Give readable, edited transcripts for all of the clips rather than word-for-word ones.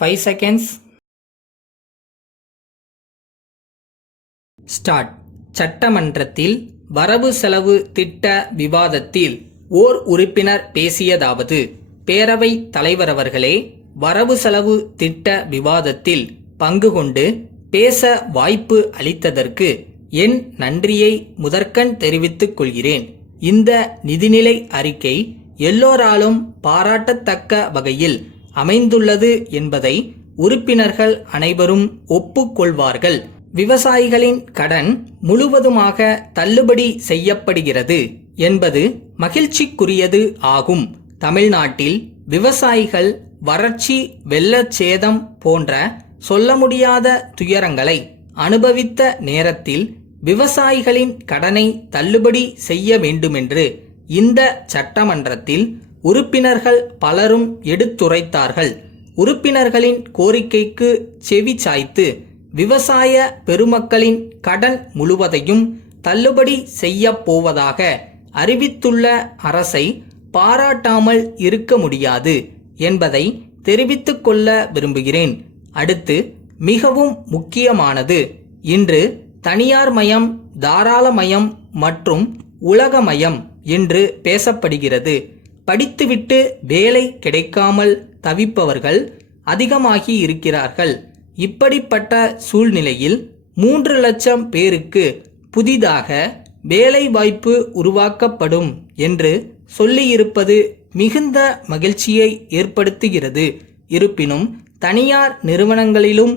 5 seconds. Start. சட்டமன்றத்தில் வரவு செலவு திட்ட விவாதத்தில் ஓர் உறுப்பினர் பேசியதாவது: பேரவை தலைவர் அவர்களே, வரவு செலவு திட்ட விவாதத்தில் பங்கு கொண்டு பேச வாய்ப்பு அளித்ததற்கு என் நன்றியை முதற்கண் தெரிவித்துக் கொள்கிறேன். இந்த நிதிநிலை அறிக்கை எல்லோராலும் பாராட்டத்தக்க வகையில் அமைந்துள்ளது என்பதை உறுப்பினர்கள் அனைவரும் ஒப்புக்கொள்வார்கள். விவசாயிகளின் கடன் முழுவதுமாக தள்ளுபடி செய்யப்படுகிறது என்பது மகிழ்ச்சிக்குரியது ஆகும். தமிழ்நாட்டில் விவசாயிகள் வறட்சி, வெள்ளச்சேதம் போன்ற சொல்ல முடியாத துயரங்களை அனுபவித்த நேரத்தில் விவசாயிகளின் கடனை தள்ளுபடி செய்ய வேண்டுமென்று இந்த சட்டமன்றத்தில் உறுப்பினர்கள் பலரும் எடுத்துரைத்தார்கள். உறுப்பினர்களின் கோரிக்கைக்கு செவி சாய்த்து விவசாய பெருமக்களின் கடன் முழுவதையும் தள்ளுபடி செய்ய போவதாக அறிவித்துள்ள அரசை பாராட்டாமல் இருக்க முடியாது என்பதை தெரிவித்துக் கொள்ள விரும்புகிறேன். அடுத்து மிகவும் முக்கியமானது, இன்று தனியார்மயம், தாராளமயம் மற்றும் உலகமயம் என்று பேசப்படுகிறது. படித்துவிட்டு வேலை கிடைக்காமல் தவிப்பவர்கள் அதிகமாகி இருக்கிறார்கள். இப்படிப்பட்ட சூழ்நிலையில் 3 லட்சம் பேருக்கு புதிதாக வேலை வாய்ப்பு உருவாக்கப்படும் என்று சொல்லியிருப்பது மிகுந்த மகிழ்ச்சியை ஏற்படுத்துகிறது. இருப்பினும் தனியார் நிறுவனங்களிலும்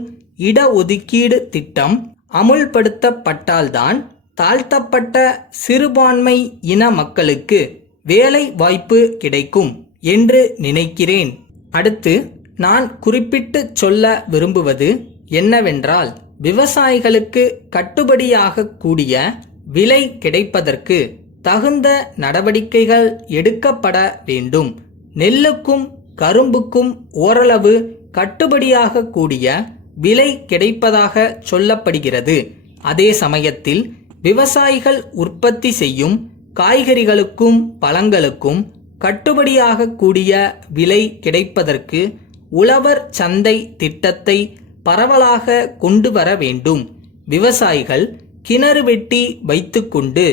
இடஒதுக்கீடு திட்டம் அமுல்படுத்தப்பட்டால்தான் தாழ்த்தப்பட்ட சிறுபான்மை இன மக்களுக்கு வேலை வாய்ப்பு கிடைக்கும் என்று நினைக்கிறேன். அடுத்து நான் குறிப்பிட்டு சொல்ல விரும்புவது என்னவென்றால், விவசாயிகளுக்கு கட்டுப்படியாக கூடிய விலை கிடைப்பதற்கு தகுந்த நடவடிக்கைகள் எடுக்கப்பட வேண்டும். நெல்லுக்கும் கரும்புக்கும் ஓரளவு கட்டுப்படியாக கூடிய விலை கிடைப்பதாக சொல்லப்படுகிறது. அதே சமயத்தில் விவசாயிகள் உற்பத்தி செய்யும் காய்கறிகளுக்கும் பழங்களுக்கும் கட்டுப்படியாக கூடிய விலை கிடைப்பதற்கு உழவர் சந்தை திட்டத்தை பரவலாக கொண்டு வர வேண்டும். விவசாயிகள் கிணறு வெட்டி வைத்துக்கொண்டு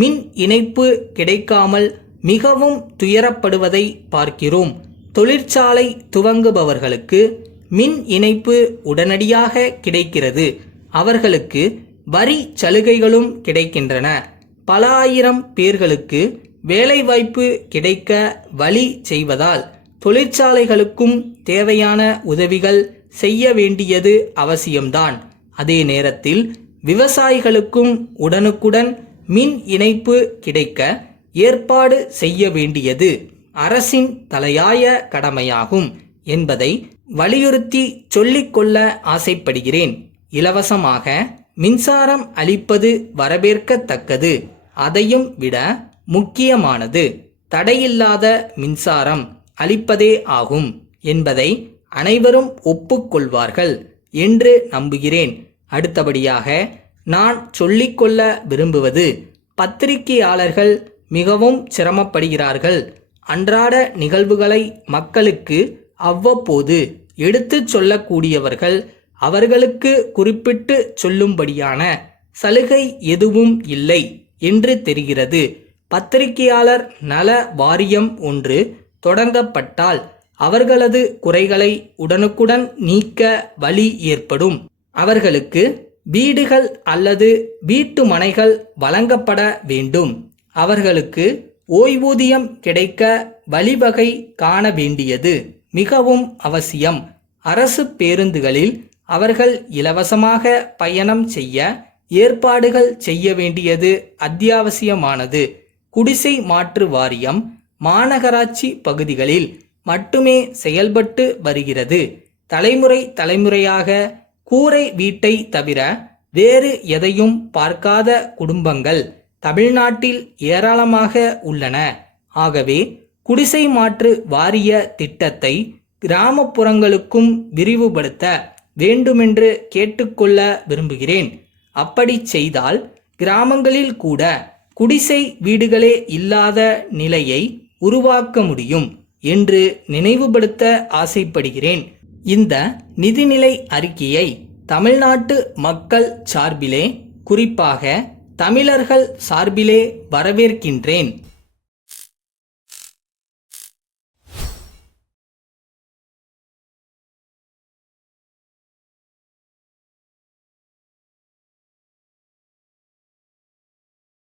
மின் இணைப்பு கிடைக்காமல் மிகவும் துயரப்படுவதை பார்க்கிறோம். தொழிற்சாலை துவங்குபவர்களுக்கு மின் இணைப்பு உடனடியாக கிடைக்கிறது. அவர்களுக்கு வரி சலுகைகளும் கிடைக்கின்றன. பல ஆயிரம் பேர்களுக்கு வேலைவாய்ப்பு கிடைக்க வழி செய்வதால் தொழிற்சாலைகளுக்கும் தேவையான உதவிகள் செய்ய வேண்டியது அவசியம்தான். அதே நேரத்தில் விவசாயிகளுக்கும் உடனுக்குடன் மின் இணைப்பு கிடைக்க ஏற்பாடு செய்ய வேண்டியது அரசின் தலையாய கடமையாகும் என்பதை வலியுறுத்தி சொல்லிக்கொள்ள ஆசைப்படுகிறேன். இலவசமாக மின்சாரம் அளிப்பது வரவேற்கத்தக்கது. அதையும் விட முக்கியமானது தடையில்லாத மின்சாரம் அளிப்பதே ஆகும் என்பதை அனைவரும் ஒப்புக்கொள்வார்கள் என்று நம்புகிறேன். அடுத்தபடியாக நான் சொல்லிக்கொள்ள விரும்புவது, பத்திரிகையாளர்கள் மிகவும் சிரமப்படுகிறார்கள். அன்றாட நிகழ்வுகளை மக்களுக்கு அவ்வப்போது எடுத்துச் சொல்லக்கூடியவர்கள். அவர்களுக்கு குறிப்பிட்டு சொல்லும்படியான சலுகை எதுவும் இல்லை என்று தெரிகிறது. பத்திரிகையாளர் நல வாரியம் ஒன்று தொடங்கப்பட்டால் அவர்களது குறைகளை உடனுக்குடன் நீக்க வழி ஏற்படும். அவர்களுக்கு வீடுகள் அல்லது வீட்டு மனைகள் வழங்கப்பட வேண்டும். அவர்களுக்கு ஓய்வூதியம் கிடைக்க வழிவகை காண வேண்டியது மிகவும் அவசியம். அரசு பேருந்துகளில் அவர்கள் இலவசமாக பயணம் செய்ய ஏற்பாடுகள் செய்ய வேண்டியது அத்தியாவசியமானது. குடிசை மாற்று வாரியம் மாநகராட்சி பகுதிகளில் மட்டுமே செயல்பட்டு வருகிறது. தலைமுறையாக கூரை வீட்டை தவிர வேறு எதையும் பார்க்காத குடும்பங்கள் தமிழ்நாட்டில் ஏராளமாக உள்ளன. ஆகவே குடிசை மாற்று வாரிய திட்டத்தை கிராமப்புறங்களுக்கும் விரிவுபடுத்த வேண்டுமென்று கேட்டுக்கொள்ள விரும்புகிறேன். அப்படி செய்தால் கிராமங்களில் கூட குடிசை வீடுகளே இல்லாத நிலையை உருவாக்க முடியும் என்று நினைவுபடுத்த ஆசைப்படுகிறேன். இந்த நிதிநிலை அறிக்கையை தமிழ்நாட்டு மக்கள் சார்பிலே, குறிப்பாக தமிழர்கள் சார்பிலே வரவேற்கின்றேன்.